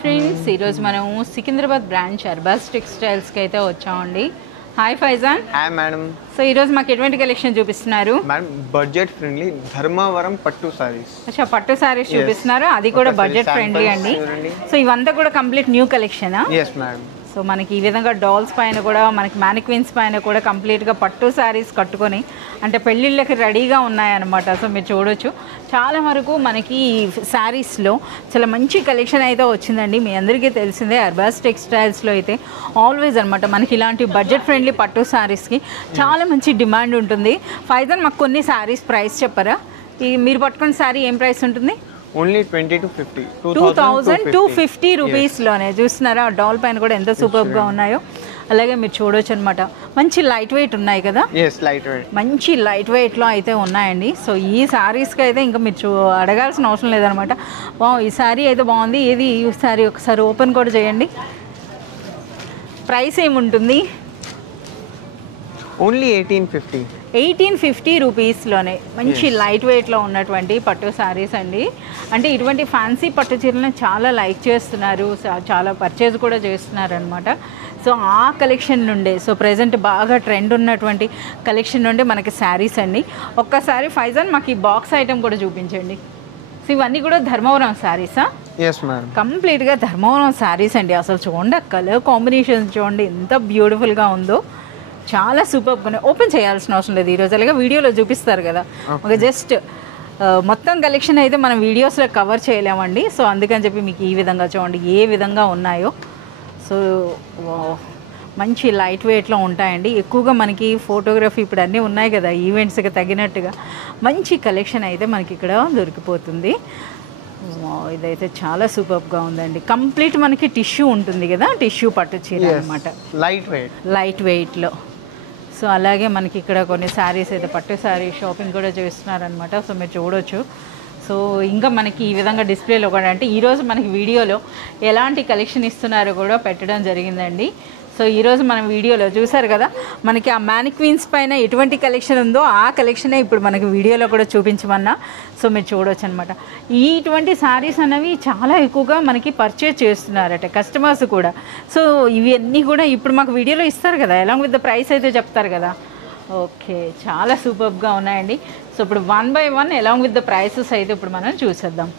Friends ఈరోజు మనము Secunderabad branch Arbaz టెక్స్టైల్స్కి అయితే వచ్చామండి. Hi Faizan. Hi madam. So ఈరోజు మాకు ఎటువంటి కలెక్షన్ చూపిస్తున్నారు? మేడం బడ్జెట్ ఫ్రెండ్లీ ధర్మవరం పట్టు సారీస్. అచ్చా, పట్టు సారీస్ చూపిస్తున్నారు, అది కూడా బడ్జెట్ ఫ్రెండ్లీ అండి. సో ఇవంతా కూడా కంప్లీట్ న్యూ కలెక్షనా? Yes madam. సో మనకి ఈ విధంగా డాల్స్ పైన కూడా, మనకి మ్యానిక్విన్స్ పైన కూడా కంప్లీట్గా పట్టు శారీస్ కట్టుకొని అంటే పెళ్ళిళ్ళకి రెడీగా ఉన్నాయన్నమాట. సో మీరు చూడొచ్చు, చాలా వరకు మనకి శారీస్లో చాలా మంచి కలెక్షన్ అయితే వచ్చిందండి. మీ అందరికీ తెలిసిందే అర్బాస్ టెక్స్టైల్స్లో అయితే ఆల్వేస్ అనమాట మనకి ఇలాంటి బడ్జెట్ ఫ్రెండ్లీ పట్టు శారీస్కి చాలా మంచి డిమాండ్ ఉంటుంది. ఫైజాన్, మాకు కొన్ని శారీస్ ప్రైస్ చెప్పరా? ఈ మీరు పట్టుకున్న శారీ ఏం ప్రైస్ ఉంటుంది? Only 20 to 50, 2250 రూపీస్లోనే. చూస్తున్నారా డాల్ పైన కూడా ఎంత సూపర్గా ఉన్నాయో. అలాగే మీరు చూడొచ్చు అనమాట, మంచి లైట్ వెయిట్ ఉన్నాయి కదా. మంచి లైట్ వెయిట్లో అయితే ఉన్నాయండి. సో ఈ శారీస్కి అయితే ఇంకా మీరు అడగాల్సిన అవసరం లేదనమాట. ఈ శారీ అయితే బాగుంది. ఏది ఈ శారీ ఒకసారి ఓపెన్ కూడా చేయండి. ప్రైస్ ఏముంటుంది? ఓన్లీ 1850 రూపీస్లోనే మంచి లైట్ వెయిట్లో ఉన్నటువంటి పట్టు శారీస్ అండి. అంటే ఇటువంటి ఫ్యాన్సీ పట్టు చీరలను చాలా లైక్ చేస్తున్నారు, చాలా పర్చేజ్ కూడా చేస్తున్నారు అనమాట. సో ఆ కలెక్షన్ నుండే, సో ప్రజెంట్ బాగా ట్రెండ్ ఉన్నటువంటి కలెక్షన్ నుండి మనకి శారీస్ అండి. ఒక్కసారి ఫైజాన్ మాకు ఈ బాక్స్ ఐటమ్ కూడా చూపించండి. సో ఇవన్నీ కూడా ధర్మవరం శారీసా? Yes madam. కంప్లీట్గా ధర్మవరం శారీస్ అండి. అసలు చూడండి, కలర్ కాంబినేషన్ చూడండి ఎంత బ్యూటిఫుల్గా ఉందో, చాలా సూపర్గా ఉన్నాయి. ఓపెన్ చేయాల్సిన అవసరం లేదు ఈరోజు, అలాగే వీడియోలో చూపిస్తారు కదా. ఒక జస్ట్ మొత్తం కలెక్షన్ అయితే మనం వీడియోస్లో కవర్ చేయలేమండి. సో అందుకని చెప్పి మీకు ఈ విధంగా చూడండి ఏ విధంగా ఉన్నాయో. సో మంచి లైట్ వెయిట్లో ఉంటాయండి. ఎక్కువగా మనకి ఫోటోగ్రఫీ ఇప్పుడు అన్నీ ఉన్నాయి కదా, ఈవెంట్స్కి తగినట్టుగా మంచి కలెక్షన్ అయితే మనకి ఇక్కడ దొరికిపోతుంది. ఇదైతే చాలా సూపర్గా ఉందండి. కంప్లీట్ మనకి టిష్యూ ఉంటుంది కదా, టిష్యూ పట్టు చీర అనమాట, లైట్ వెయిట్లో. సో అలాగే మనకి ఇక్కడ కొన్ని శారీస్ అయితే పట్టు శారీ షాపింగ్ కూడా చేస్తున్నారనమాట. సో మీరు చూడొచ్చు. సో ఇంకా మనకి ఈ విధంగా డిస్ప్లేలో కూడా, అంటే ఈరోజు మనకి వీడియోలో ఎలాంటి కలెక్షన్ ఇస్తున్నారో కూడా పెట్టడం జరిగిందండి. సో ఈరోజు మనం వీడియోలో చూసారు కదా, మనకి ఆ మ్యానిక్విన్స్ పైన ఎటువంటి కలెక్షన్ ఉందో ఆ కలెక్షనే ఇప్పుడు మనకి వీడియోలో కూడా చూపించమన్నా. సో మీరు చూడవచ్చు అనమాట. ఇటువంటి శారీస్ అనేవి చాలా ఎక్కువగా మనకి పర్చేజ్ చేస్తున్నారట కస్టమర్స్ కూడా. సో ఇవన్నీ కూడా ఇప్పుడు మాకు వీడియోలో ఇస్తారు కదా, అలాంగ్ విత్ ద ప్రైస్ అయితే చెప్తారు కదా. ఓకే, చాలా సూపర్గా ఉన్నాయండి. సో ఇప్పుడు 1 by 1 along with the prices అయితే ఇప్పుడు మనం చూసేద్దాం.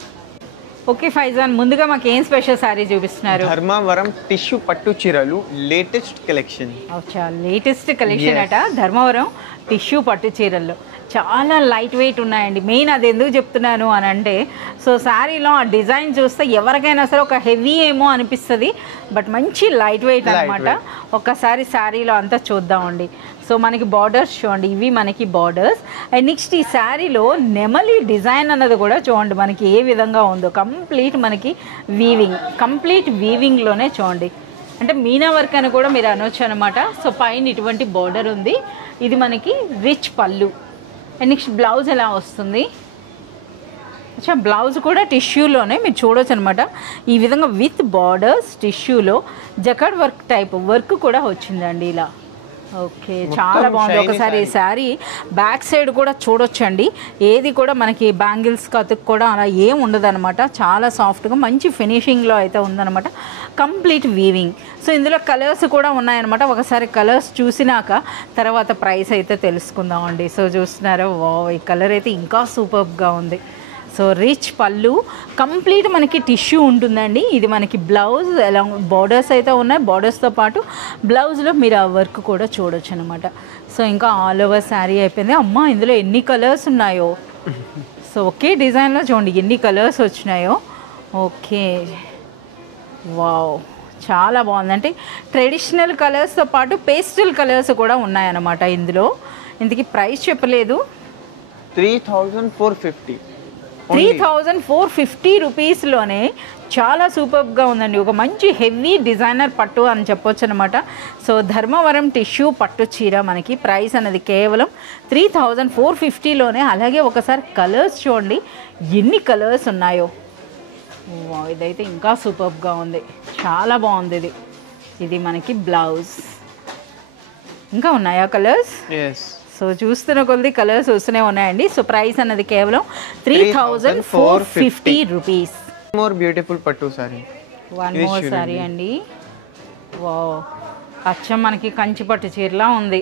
ఓకే ఫైజాన్, ముందుగా మాకు ఏం స్పెషల్ సారీ చూపిస్తున్నారు? ధర్మవరం టిష్యూ పట్టు చీరలు లేటెస్ట్ కలెక్షన్. అచ్చా, లేటెస్ట్ కలెక్షన్ అట ధర్మవరం టిష్యూ పట్టు చీరల్లో. చాలా లైట్ వెయిట్ ఉన్నాయండి. మెయిన్ అది ఎందుకు చెప్తున్నాను అని అంటే, సో శారీలో ఆ డిజైన్ చూస్తే ఎవరికైనా సరే ఒక హెవీ ఏమో అనిపిస్తుంది, బట్ మంచి లైట్ వెయిట్ అనమాట. ఒక్కసారి శారీలో అంతా చూద్దామండి. సో మనకి బార్డర్స్ చూడండి, ఇవి మనకి బార్డర్స్. అండ్ నెక్స్ట్ ఈ శారీలో నెమలి డిజైన్ అన్నది కూడా చూడండి మనకి ఏ విధంగా ఉందో. కంప్లీట్ మనకి కంప్లీట్ వీవింగ్లోనే చూడండి, అంటే మీనా వర్క్ అని కూడా మీరు అనొచ్చు అనమాట. సో పైన ఇటువంటి బార్డర్ ఉంది, ఇది మనకి రిచ్ పళ్ళు. అండ్ నెక్స్ట్ బ్లౌజ్ ఎలా వస్తుంది? అచ్చా, బ్లౌజ్ కూడా టిష్యూలోనే మీరు చూడవచ్చు అనమాట. ఈ విధంగా విత్ బార్డర్స్ టిష్యూలో జకార్డ్ వర్క్ టైప్ వర్క్ కూడా వచ్చిందండి ఇలా. ఓకే, చాలా బాగుంది. ఒకసారి ఈ శారీ బ్యాక్ సైడ్ కూడా చూడొచ్చండి. ఏది కూడా మనకి బ్యాంగిల్స్ కతుక్ కూడా అలా ఏం ఉండదు అనమాట. చాలా సాఫ్ట్గా మంచి ఫినిషింగ్లో అయితే ఉందన్నమాట. Complete weaving. సో ఇందులో కలర్స్ కూడా ఉన్నాయన్నమాట. ఒకసారి కలర్స్ చూసినాక తర్వాత ప్రైస్ అయితే తెలుసుకుందామండి. సో చూస్తున్నారా, ఈ కలర్ అయితే ఇంకా సూపర్గా ఉంది. సో రిచ్ పళ్ళు, కంప్లీట్ మనకి టిష్యూ ఉంటుందండి. ఇది మనకి బ్లౌజ్, ఎలా బార్డర్స్ అయితే ఉన్నాయి, బార్డర్స్తో పాటు బ్లౌజ్లో మీరు ఆ వర్క్ కూడా చూడొచ్చు అనమాట. సో ఇంకా ఆల్ ఓవర్ శారీ అయిపోయింది. అమ్మ, ఇందులో ఎన్ని కలర్స్ ఉన్నాయో. సో ఒకే డిజైన్లో చూడండి ఎన్ని కలర్స్ వచ్చినాయో. ఓకే, వావ్, చాలా బాగుంది. అంటే ట్రెడిషనల్ కలర్స్తో పాటు పేస్టల్ కలర్స్ కూడా ఉన్నాయన్నమాట ఇందులో. ఇందుకు ప్రైస్ చెప్పలేదు. 3450 రూపీస్లోనే చాలా సూపర్గా ఉందండి. ఒక మంచి హెవీ డిజైనర్ పట్టు అని చెప్పొచ్చు అనమాట. సో ధర్మవరం టిష్యూ పట్టు చీర మనకి ప్రైస్ అనేది కేవలం 3450లోనే. అలాగే ఒకసారి కలర్స్ చూడండి ఎన్ని కలర్స్ ఉన్నాయో. ఇదైతే ఇంకా సూపర్గా ఉంది, చాలా బాగుంది. ఇది మనకి బ్లౌజ్. ఇంకా ఉన్నాయా కలర్స్? సో చూస్తున్న కొద్ది కలర్స్ వస్తూనే ఉన్నాయండి. సో ప్రైస్ అన్నది కేవలం 3450 రూపీస్. మోర్ బ్యూటిఫుల్ పట్టు సారీ. వన్ మోర్ సారీ అండి. వావ్, అచ్చం మనకి కంచి పట్టు చీరలా ఉంది.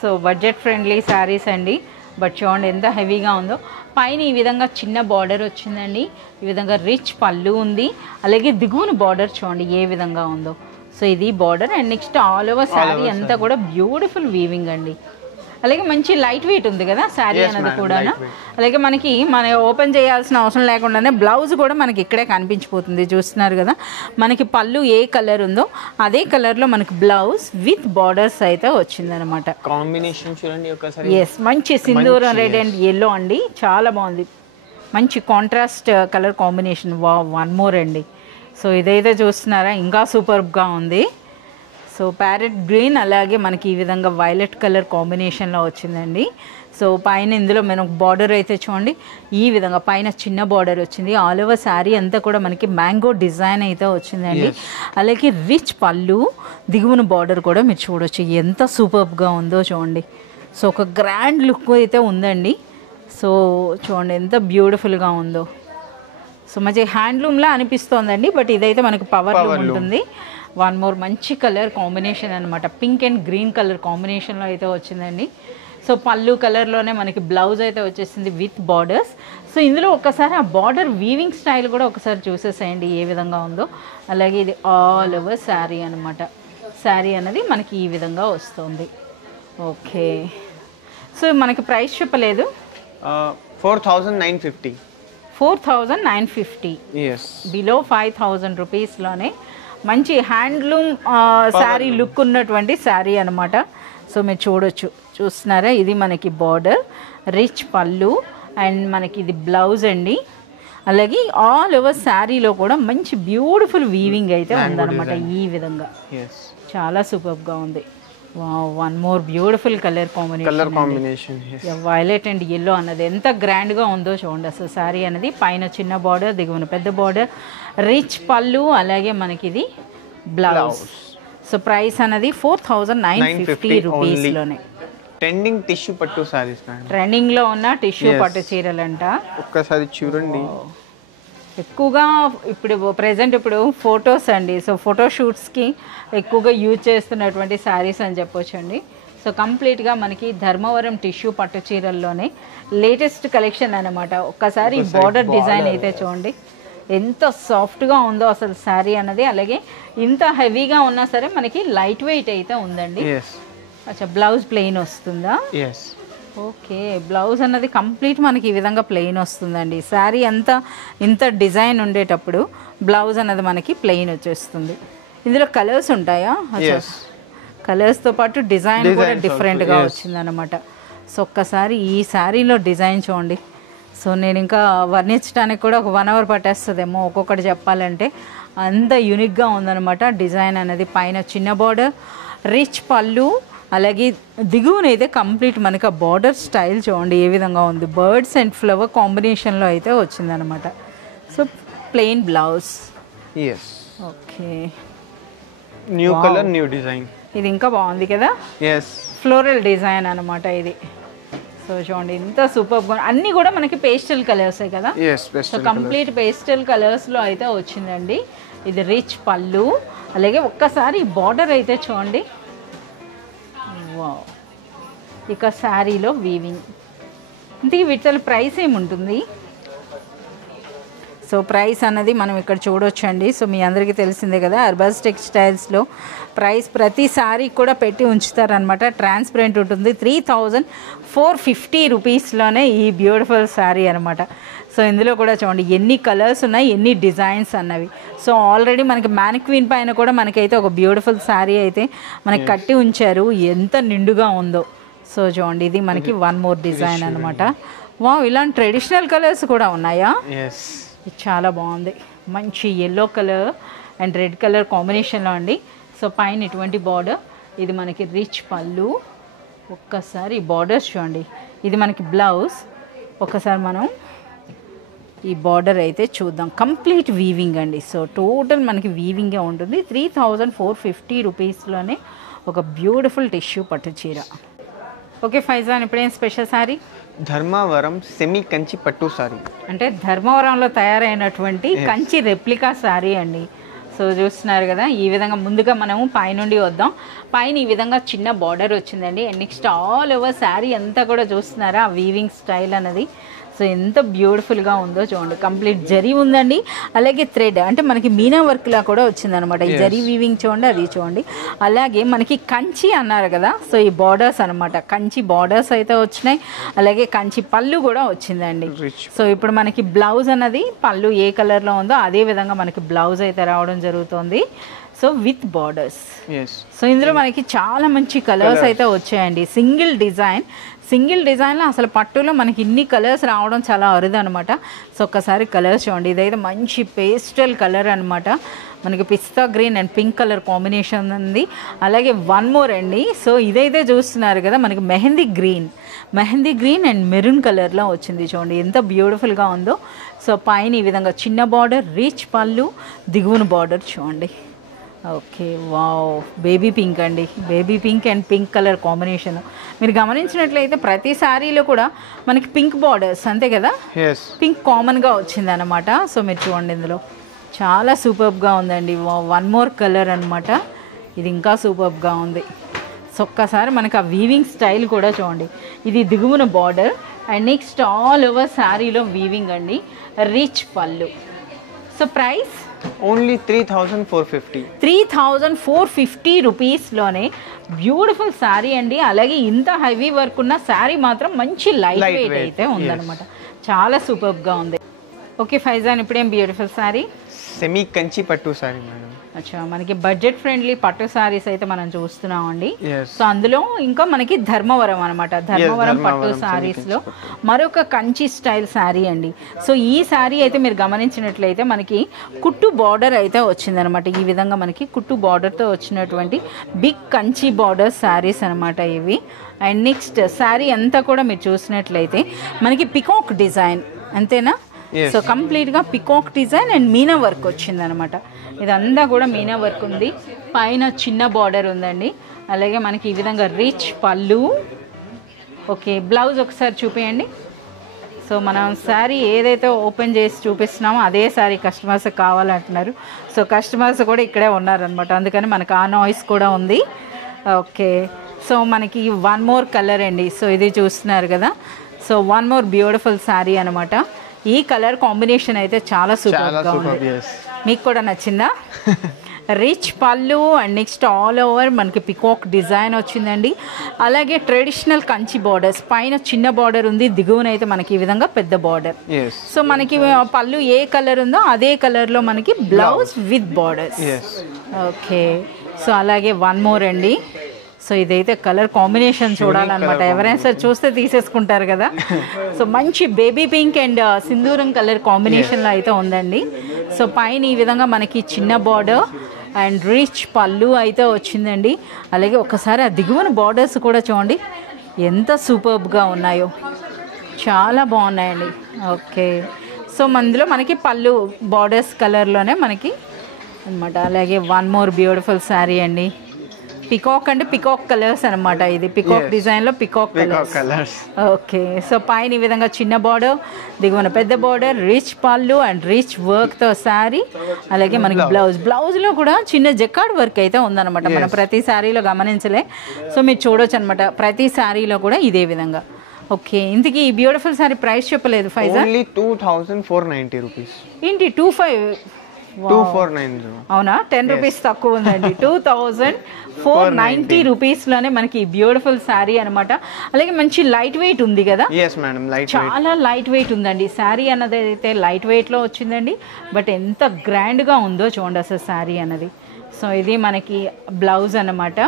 సో బడ్జెట్ ఫ్రెండ్లీ శారీస్ అండి. బట్ చూడండి ఎంత హెవీగా ఉందో. పైన ఈ విధంగా చిన్న బార్డర్ వచ్చిందండి. ఈ విధంగా రిచ్ పళ్ళు ఉంది. అలాగే దిగువన బార్డర్ చూడండి ఏ విధంగా ఉందో. సో ఇది border and next all over sari అంతా కూడా బ్యూటిఫుల్ వీవింగ్ అండి. అలాగే మంచి లైట్ వెయిట్ ఉంది కదా శారీ అనేది కూడా. అలాగే మనకి ఓపెన్ చేయాల్సిన అవసరం లేకుండానే బ్లౌజ్ కూడా మనకి ఇక్కడే కనిపించిపోతుంది. చూస్తున్నారు కదా, మనకి పళ్ళు ఏ కలర్ ఉందో అదే కలర్లో మనకి బ్లౌజ్ విత్ బార్డర్స్ అయితే వచ్చిందనమాట. కాంబినేషన్ చూడండి ఒకసారి. ఎస్, మంచి సింధూరం రెడ్ అండ్ ఎల్లో అండి, చాలా బాగుంది. మంచి contrast colour combination. One more అండి. సో ఇదైతే చూస్తున్నారా ఇంకా సూపర్గా ఉంది. సో ప్యారెట్ గ్రీన్ అలాగే మనకి ఈ విధంగా వైలెట్ కలర్ కాంబినేషన్లో వచ్చిందండి. సో పైన ఇందులో మనం బార్డర్ అయితే చూడండి ఈ విధంగా పైన చిన్న బార్డర్ వచ్చింది. ఆల్ ఓవర్ శారీ అంతా కూడా మనకి మ్యాంగో డిజైన్ అయితే వచ్చిందండి. అలాగే రిచ్ పళ్ళు, దిగువన బార్డర్ కూడా మీరు చూడొచ్చు ఎంత సూపర్గా ఉందో చూడండి. సో ఒక గ్రాండ్ లుక్ అయితే ఉందండి. సో చూడండి ఎంత బ్యూటిఫుల్గా ఉందో. సో మంచి హ్యాండ్లూమ్లా అనిపిస్తోందండి. బట్ ఇదైతే మనకి పవర్ లూమ్ ఉంటుంది. వన్ మోర్ మంచి కలర్ కాంబినేషన్ అనమాట. పింక్ అండ్ గ్రీన్ కలర్ కాంబినేషన్లో అయితే వచ్చిందండి. సో పళ్ళు కలర్లోనే మనకి బ్లౌజ్ అయితే వచ్చేసింది విత్ బార్డర్స్. సో ఇందులో ఒకసారి ఆ బార్డర్ వీవింగ్ స్టైల్ కూడా ఒకసారి చూసేసేయండి ఏ విధంగా ఉందో. అలాగే ఇది ఆల్ ఓవర్ శారీ అనమాట. శారీ అనేది మనకి ఈ విధంగా వస్తుంది. ఓకే, సో మనకి ప్రైస్ చెప్పలేదు. 4,950. 4,950. బిలో 5,000 రూపీస్లోనే మంచి హ్యాండ్లూమ్ శారీ లుక్ ఉన్నటువంటి శారీ అనమాట. సో మీరు చూస్తున్నారా, ఇది మనకి బార్డర్, రిచ్ పళ్ళు అండ్ మనకి ఇది బ్లౌజ్ అండి. అలాగే ఆల్ ఓవర్ శారీలో కూడా మంచి బ్యూటిఫుల్ వీవింగ్ అయితే ఉందన్నమాట. ఈ విధంగా చాలా సూపర్గా ఉంది. One more beautiful colour combination. Violet and yellow అన్నది ఎంత గ్రాండ్గా ఉందో చూడండి అసలు. శారీ అనేది పైన చిన్న బార్డర్, దిగువన పెద్ద బార్డర్, రిచ్ పళ్ళు, అలాగే మనకి ఇది బ్లౌజ్. సో ప్రైస్ అనేది 4,950 రూపీస్లోనే. ట్రెండింగ్ టిష్యూ పట్టు సారీస్, ట్రెండింగ్లో ఉన్న టిష్యూ పట్టు చీరలంట. ఒక్కసారి చూడండి. ఎక్కువగా ఇప్పుడు ప్రెజెంట్ ఇప్పుడు ఫొటోస్ అండి. సో ఫోటోషూట్స్కి ఎక్కువగా యూజ్ చేస్తున్నటువంటి శారీస్ అని చెప్పొచ్చు అండి. సో కంప్లీట్గా మనకి ధర్మవరం టిష్యూ పట్టు చీరల్లోనే లేటెస్ట్ కలెక్షన్ అనమాట. ఒక్కసారి బార్డర్ డిజైన్ అయితే చూడండి ఎంత సాఫ్ట్గా ఉందో అసలు శారీ అన్నది. అలాగే ఇంత హెవీగా ఉన్నా సరే మనకి లైట్ వెయిట్ అయితే ఉందండి. అచ్చా, బ్లౌజ్ ప్లెయిన్ వస్తుందా? ఓకే, బ్లౌజ్ అన్నది కంప్లీట్ మనకి ఈ విధంగా ప్లెయిన్ వస్తుందండి. శారీ అంతా ఇంత డిజైన్ ఉండేటప్పుడు బ్లౌజ్ అన్నది మనకి ప్లెయిన్ వచ్చేస్తుంది. ఇందులో కలర్స్ ఉంటాయా? కలర్స్తో పాటు డిజైన్ కూడా డిఫరెంట్గా వచ్చిందనమాట. సో ఒక్కసారి ఈ శారీలో డిజైన్ చూడండి. సో నేను ఇంకా వర్ణించడానికి కూడా ఒక 1 hour పట్టేస్తుందేమో ఒక్కొక్కటి చెప్పాలంటే, అంత యూనిక్గా ఉందనమాట డిజైన్ అనేది. పైన చిన్న బార్డర్, రిచ్ పళ్ళు, అలాగే దిగువనైతే కంప్లీట్ మనకి ఆ బార్డర్ స్టైల్ చూడండి ఏ విధంగా ఉంది. బర్డ్స్ అండ్ ఫ్లవర్ కాంబినేషన్లో అయితే వచ్చిందనమాట. So plain blouse. Okay, new colour, new design. ఇది ఇంకా బాగుంది కదా, ఫ్లోరల్ డిజైన్ అనమాట ఇది. సో చూడండి ఎంత సూపర్గా, అన్నీ కూడా మనకి పేస్టల్ కలర్సే కదా. సో కంప్లీట్ పేస్టల్ కలర్స్లో అయితే వచ్చిందండి. ఇది రిచ్ పళ్ళు, అలాగే ఒక్కసారి బార్డర్ అయితే చూడండి. వావ్, ఇక శారీలో వీవింగ్. ఇంతకీ వీటి ప్రైస్ ఏముంటుంది? సో ప్రైస్ అన్నది మనం ఇక్కడ చూడొచ్చండి. సో మీ అందరికీ తెలిసిందే కదా, అర్బస్ టెక్స్టైల్స్లో ప్రైస్ ప్రతి సారీ కూడా పెట్టి ఉంచుతారనమాట. ట్రాన్స్పరెంట్ ఉంటుంది. 3,450 రూపీస్లోనే ఈ బ్యూటిఫుల్ శారీ అనమాట. సో ఇందులో కూడా చూడండి ఎన్ని కలర్స్ ఉన్నాయి, ఎన్ని డిజైన్స్ అన్నవి. సో ఆల్రెడీ మనకి మ్యానిక్వీన్ పైన కూడా మనకైతే ఒక బ్యూటిఫుల్ శారీ అయితే మనకి కట్టి ఉంచారు. ఎంత నిండుగా ఉందో. సో చూడండి ఇది మనకి వన్ మోర్ డిజైన్ అనమాట. వావ్, ఇలాంటి ట్రెడిషనల్ కలర్స్ కూడా ఉన్నాయా? ఇది చాలా బాగుంది. మంచి yellow colour and red colour కాంబినేషన్లో అండి. సో పైన ఇటువంటి బార్డర్, ఇది మనకి రిచ్ పళ్ళు. ఒక్కసారి బార్డర్స్ చూడండి. ఇది మనకి బ్లౌజ్. ఒక్కసారి మనం ఈ బార్డర్ అయితే చూద్దాం. కంప్లీట్ వీవింగ్ అండి. సో టోటల్ మనకి వీవింగే ఉంటుంది. 3,450 రూపీస్లోనే ఒక బ్యూటిఫుల్ టిష్యూ పట్టు చీర. ఓకే ఫైజాన్, ఇప్పుడేం special sorry? Dharmavaram semi Kanchi పట్టు సారీ. అంటే ధర్మవరంలో తయారైనటువంటి కంచి రెప్లికా సారీ అండి. సో చూస్తున్నారు కదా, ఈ విధంగా ముందుగా మనము పైనుండి వద్దాం. పైన ఈ విధంగా చిన్న బార్డర్ వచ్చిందండి. And next all over sari అంతా కూడా చూస్తున్నారా ఆ వీవింగ్ స్టైల్ అన్నది. సో ఎంత బ్యూటిఫుల్గా ఉందో చూడండి. కంప్లీట్ జరీ ఉందండి, అలాగే థ్రెడ్ అంటే మనకి మీనా వర్క్లా కూడా వచ్చిందనమాట. ఈ జరీ వీవింగ్ చూడండి, అది చూడండి. అలాగే మనకి కంచి అన్నారు కదా, సో ఈ బార్డర్స్ అనమాట, కంచి బార్డర్స్ అయితే వచ్చినాయి. అలాగే కంచి పళ్ళు కూడా వచ్చిందండి. సో ఇప్పుడు మనకి బ్లౌజ్ అన్నది పళ్ళు ఏ కలర్లో ఉందో అదే విధంగా మనకి బ్లౌజ్ అయితే రావడం జరుగుతుంది. So with borders. సో ఇందులో మనకి చాలా మంచి కలర్స్ అయితే వచ్చాయండి. సింగిల్ డిజైన్లో అసలు పట్టులో మనకి ఇన్ని కలర్స్ రావడం చాలా అరుదు అనమాట. సో ఒక్కసారి కలర్స్ చూడండి. ఇదైతే మంచి పేస్టల్ కలర్ అనమాట. మనకి pista green and pink colour combination ఉంది. అలాగే వన్ మోర్ అండి. సో ఇదైతే చూస్తున్నారు కదా, మనకి మెహందీ గ్రీన్ అండ్ మెరూన్ కలర్లో వచ్చింది. చూడండి ఎంత బ్యూటిఫుల్గా ఉందో. సో పైన ఈ విధంగా చిన్న బార్డర్, రిచ్ పళ్ళు, దిగువన బార్డర్ చూడండి. ఓకే, వావ్, బేబీ పింక్ అండి. Baby pink and pink colour combination. మీరు గమనించినట్లయితే ప్రతి శారీలో కూడా మనకి పింక్ బార్డర్స్ అంతే కదా, పింక్ కామన్గా వచ్చింది అనమాట. సో మీరు చూడండి, ఇందులో చాలా సూపర్బ్గా ఉందండి. వన్ మోర్ కలర్ అనమాట. ఇది ఇంకా సూపర్బ్గా ఉంది. సో ఒక్కసారి మనకి ఆ వీవింగ్ స్టైల్ కూడా చూడండి. ఇది దిగువన border and next all over శారీలో వీవింగ్ అండి. Rich pallu. So price only 3,450. 3,450 రూపీస్లోనే బ్యూటిఫుల్ శారీ అండి. అలాగే ఇంత హెవీ వర్క్ ఉన్న శారీ మాత్రం మంచి లైట్ వెయిట్ అయితే ఉందన్నమాట. చాలా సూపర్గా ఉంది. ఓకే ఫైజాన్, ఇప్పుడేం బ్యూటిఫుల్ శారీ? సెమీ కంచి పట్టు సారీ మేడం. అచ్చా, మనకి బడ్జెట్ ఫ్రెండ్లీ పట్టు సారీస్ అయితే మనం చూస్తున్నామండి. సో అందులో ఇంకా మనకి ధర్మవరం అనమాట. ధర్మవరం పట్టు సారీస్లో మరొక కంచి స్టైల్ శారీ అండి. సో ఈ శారీ అయితే మీరు గమనించినట్లయితే మనకి కుట్టు బార్డర్ అయితే వచ్చిందనమాట. ఈ విధంగా మనకి కుట్టు బార్డర్తో వచ్చినటువంటి బిగ్ కంచి బార్డర్ శారీస్ అనమాట ఇవి. అండ్ నెక్స్ట్ శారీ అంతా కూడా మీరు చూసినట్లయితే మనకి పికాక్ డిజైన్ అంతేనా. సో కంప్లీట్గా peacock design and Meena work వచ్చింది అనమాట. ఇదంతా కూడా మీనా వర్క్ ఉంది. పైన చిన్న బార్డర్ ఉందండి. అలాగే మనకి ఈ విధంగా రిచ్ పళ్ళు. ఓకే, బ్లౌజ్ ఒకసారి చూపించండి. సో మనం శారీ ఏదైతే ఓపెన్ చేసి చూపిస్తున్నామో అదే శారీ కస్టమర్స్ కావాలంటున్నారు. సో కస్టమర్స్ కూడా ఇక్కడే ఉన్నారనమాట, అందుకని మనకు ఆ నాయిస్ కూడా ఉంది. ఓకే, సో మనకి వన్ మోర్ కలర్ అండి. సో ఇది చూస్తున్నారు కదా, so one more beautiful sari అనమాట. ఈ కలర్ కాంబినేషన్ అయితే చాలా సూపర్గా ఉంది. మీకు కూడా నచ్చిందా? రిచ్ పళ్ళు అండ్ నెక్స్ట్ ఆల్ ఓవర్ మనకి పికాక్ డిజైన్ వచ్చిందండి. అలాగే ట్రెడిషనల్ కంచి బార్డర్స్, పైన చిన్న బార్డర్ ఉంది, దిగువనైతే మనకి ఈ విధంగా పెద్ద బార్డర్. సో మనకి పళ్ళు ఏ కలర్ ఉందో అదే కలర్లో మనకి blouse with borders. Okay, so అలాగే వన్ మోర్ అండి. సో ఇదైతే కలర్ కాంబినేషన్ చూడాలన్నమాట. ఎవరైనా సరే చూస్తే తీసేసుకుంటారు కదా. సో మంచి baby pink and Sindhooram colour కాంబినేషన్లో అయితే ఉందండి. సో పైన ఈ విధంగా మనకి చిన్న బార్డర్ అండ్ రిచ్ పళ్ళు అయితే వచ్చిందండి. అలాగే ఒకసారి ఆ దిగువన బార్డర్స్ కూడా చూడండి ఎంత సూపర్బ్గా ఉన్నాయో, చాలా బాగున్నాయండి. ఓకే, సో అందులో మనకి పళ్ళు బార్డర్స్ కలర్లోనే మనకి అనమాట. అలాగే వన్ మోర్ బ్యూటిఫుల్ శారీ అండి. పికాక్ అంటే పికాక్ కలర్స్ అనమాట. ఇది పికాక్ డిజైన్లో పికాక్ కలర్స్. ఓకే, సో పైన ఈ విధంగా చిన్న బార్డర్, దిగువన పెద్ద బార్డర్, రిచ్ పళ్ళు అండ్ రిచ్ వర్క్తో శారీ. అలాగే మనకి బ్లౌజ్లో కూడా చిన్న జకార్డ్ వర్క్ అయితే ఉందన్నమాట. మనం ప్రతి శారీలో గమనించలే. సో మీరు చూడొచ్చు అనమాట, ప్రతి శారీలో కూడా ఇదే విధంగా. ఓకే, ఇంతకీ ఈ బ్యూటిఫుల్ శారీ ప్రైస్ చెప్పలేదు ఫైజాన్? Only 2,490 rupees. ఏంటి 2490? అవునా, 10 రూపీస్ తక్కువ ఉందండి. 2,490 రూపీస్లోనే మనకి బ్యూటిఫుల్ శారీ అనమాట. అలాగే మంచి లైట్ వెయిట్ ఉంది కదా. చాలా లైట్ వెయిట్ ఉందండి శారీ అన్నది. అయితే లైట్ వెయిట్లో వచ్చిందండి, బట్ ఎంత గ్రాండ్గా ఉందో చూడండి అసలు శారీ అన్నది. సో ఇది మనకి బ్లౌజ్ అన్నమాట.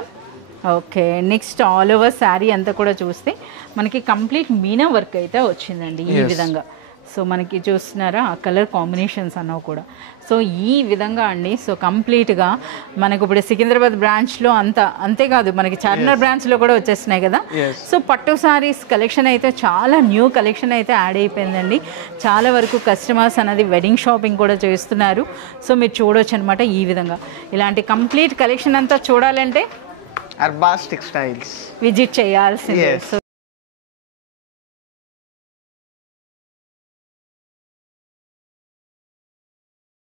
Okay, next all over sari అంతా కూడా చూస్తే మనకి కంప్లీట్ మీనా వర్క్ అయితే వచ్చిందండి ఈ విధంగా. సో మనకి చూస్తున్నారా ఆ కలర్ కాంబినేషన్స్ అన్నవి కూడా. సో ఈ విధంగా అండి. సో కంప్లీట్గా మనకు ఇప్పుడు సికింద్రాబాద్ బ్రాంచ్లో అంతేకాదు మనకి చార్మినార్ బ్రాంచ్లో కూడా వచ్చేస్తున్నాయి కదా. సో పట్టు సారీస్ కలెక్షన్ అయితే చాలా న్యూ కలెక్షన్ అయితే యాడ్ అయిపోయిందండి. చాలా వరకు కస్టమర్స్ అనేది వెడ్డింగ్ షాపింగ్ కూడా చేస్తున్నారు. సో మీరు చూడొచ్చు అనమాట ఈ విధంగా. ఇలాంటి కంప్లీట్ కలెక్షన్ అంతా చూడాలంటే అర్బాస్ టెక్స్టైల్స్ విజిట్ చేయాల్సిందే.